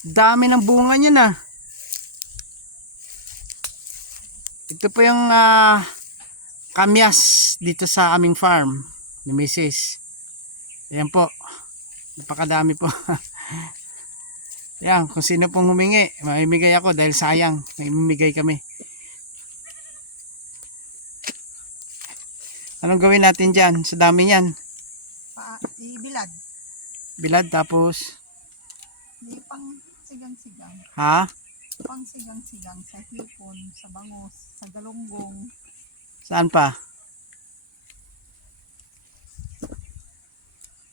Dami ng bunga niya na. Ito po yung kamyas dito sa aming farm ni Mrs. Ayan po. Napakadami po. Yan, kung sino pong humingi, mamimigay ako dahil sayang. Mamimigay kami. Anong gawin natin dyan? Sa dami niyan. Ibilad. Bilad tapos? Di pang sigang-sigang. Ha? Pang sigang-sigang sa hipon, sa bangus, sa galunggong. Saan pa?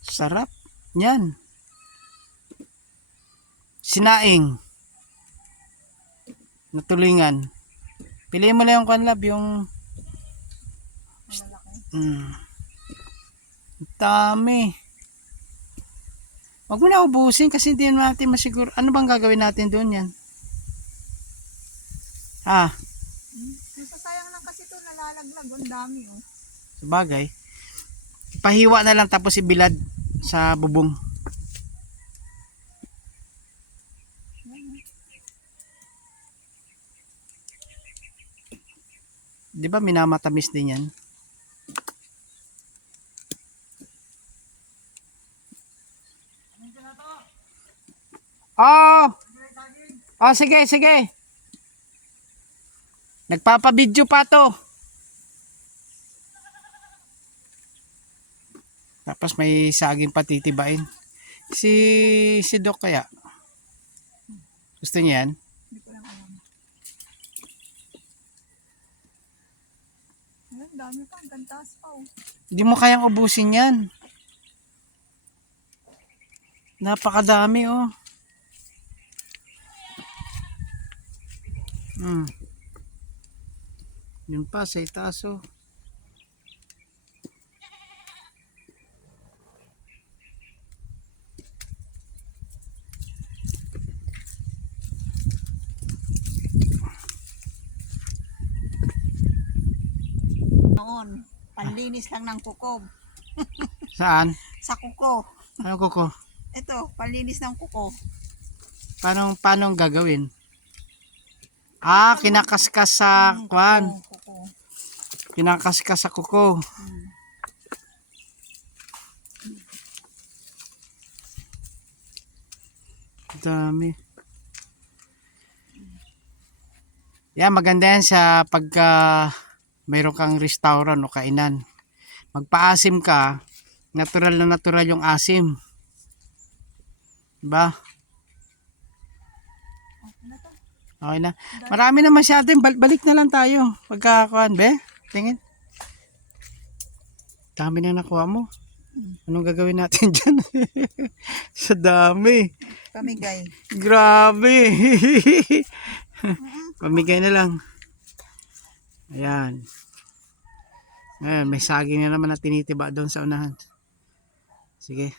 Sarap. Yan. Sinaing. Natulingan. Piliin mo lang yung kanlab, yung Malalaki. dami. Wag mo na ubusin kasi hindi natin masiguro. Ano bang gagawin natin doon yan? Ha? Nasasayang lang kasi ito, nalalaglag. Ang dami oh. Sabagay. Ipahiwa na lang tapos ibilad sa bubong. Di ba minamatamis din yan? Oh! Oh, sige, sige. Nagpapabidyo pa to. Tapos may saging patitibain. Si Doc kaya? Gusto niya yan? Hindi ko lang alam. Ang dami pa, ang gantas pa oh. Hindi mo kayang ubusin yan. Napakadami oh. Yun pa sa itaas oh. Noon, panlinis lang ng kuko. Saan? Sa kuko. Ano kuko? Ito, panlinis ng kuko. Paano ang gagawin? Ah, kinakaskas sa kwan. Kuko. Kinakaskas sa kuko. Dami. Yan, maganda yan sa pagka mayroon kang restaurant o kainan. Magpaasim ka, natural na natural yung asim. Diba? Okay na. Marami naman siya atin. Balik na lang tayo. Pagkakuan, be? Tingin. Dami na nakuha mo. Anong gagawin natin dyan? Sa dami. Pamigay. Grabe. Pamigay na lang. Ayan. Ayan, may saging na naman na tinitiba doon sa unahan. Sige.